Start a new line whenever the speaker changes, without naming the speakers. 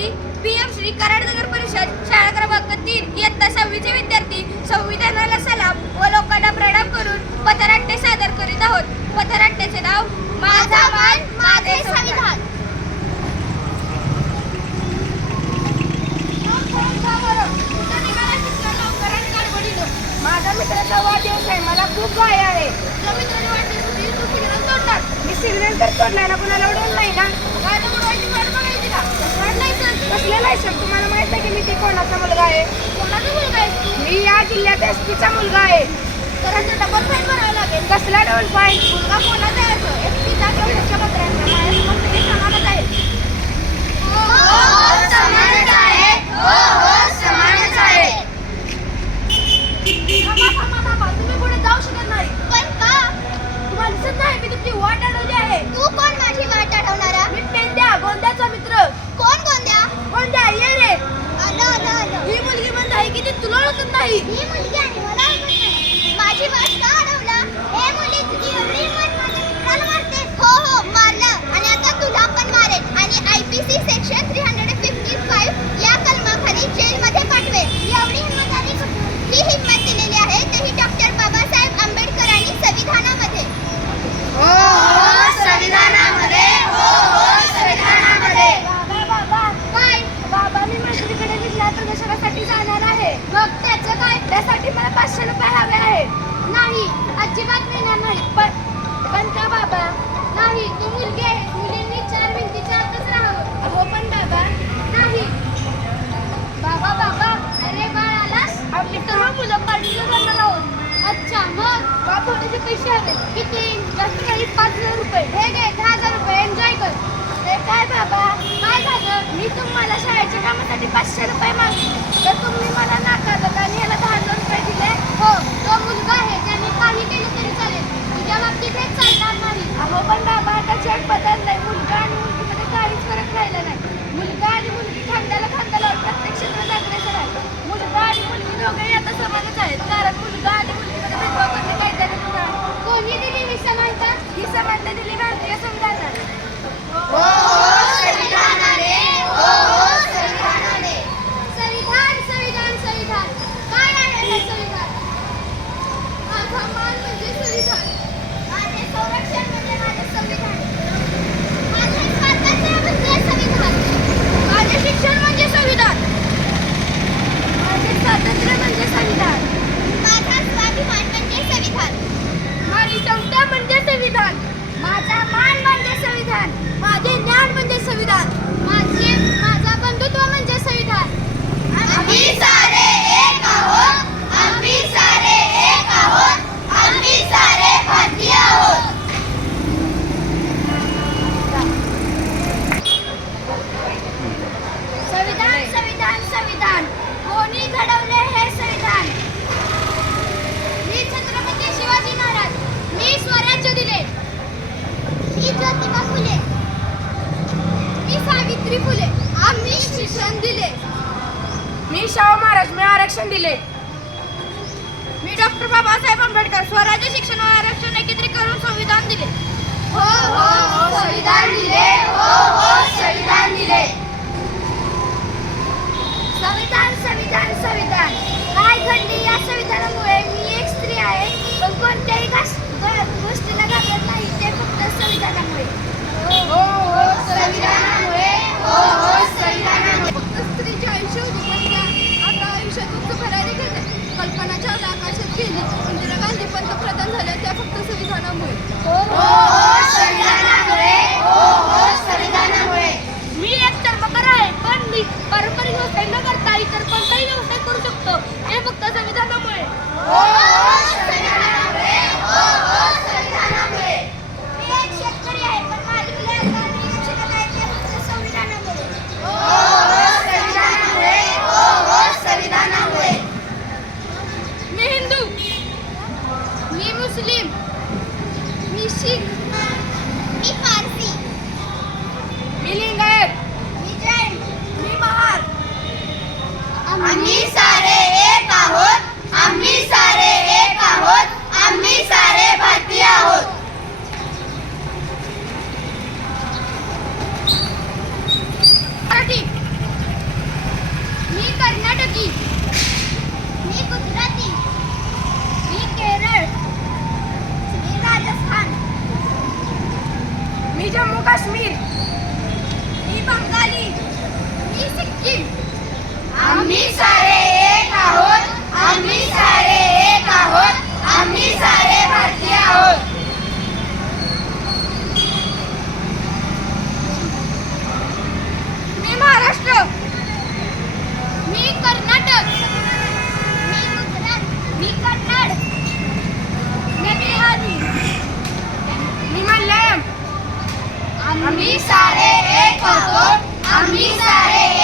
विद्यार्थी P M Shri कराडनगर परिषद शाळा क्रमांक तीन इयत्ता सहावीचे विद्यार्थी संविधानाला सलाम व लोकांना प्रणाम करून पथनाट्य सादर करीत आहोत. पथनाट्याचे नाव माझा मान माझे संविधान.
माझा मित्राचा वाढदिवस आहे. मला खूप गाय आहे. मी सिग्नल तर तोडणार कुणाला उडवलं नाही ना? कसले लायसन? तुम्हाला माहीत आहे की मी ते कोणाचा मुलगा आहे? कोणाचा मुलगा आहे मी या जिल्ह्यात एस पीचा मुलगा आहे. तर असं डबल फाईन
भरावं
लागेल. कसला डबल
फाईन मुलगा कोणाचा आहे
असं
एस टीचा किंवा त्याच्या प्रदर्शनासाठी जाणार आहे.
मग त्याचं काय?
त्यासाठी मला पाचशे रुपये हवे आहे
नाही अजिबात मिळणार नाही.
पण पण का बाबा?
नाही तू मुलगी आहे. मुलींनी चार भिंतीच्या आतच राहावं.
अहो पण बाबा
नाही. बाबा बाबा अरे बाळ आलास?
आम्ही सहा मुलं पार्टीला जाणार आहोत
अच्छा मग?
बाबा थोडेसे पैसे हवे
किती?
जास्त काही पाच हजार रुपये.
हे
मी शाहू महाराज मी आरक्षण दिले. मी डॉक्टर बाबासाहेब आंबेडकर स्वराज्य शिक्षण आरक्षण एकत्रित करून संविधान दिले.
हो, हो हो संविधान दिले हो हो संविधान दिले.
何
本で
すか
आम्ही सारे एक आहोत. आम्ही सारे एक आहोत. आम्ही सारे भारतीय आहोत.
मी
कर्नाटकी. मी गुजराती. मी केरळ. मी राजस्थान.
मी जम्मू काश्मीर.
मी बंगाली. मी सिक्कीम.
आम्ही सारे एक आहोत. आम्ही सारे एक आहोत. आम्ही सारे भारतीय आहोत.
मी महाराष्ट्र. मी कर्नाटक. मी गुजरात. मी कन्नड. मी बिहारी.
मी मल्याळम.
आम्ही सारे एक आहोत. आम्ही सारे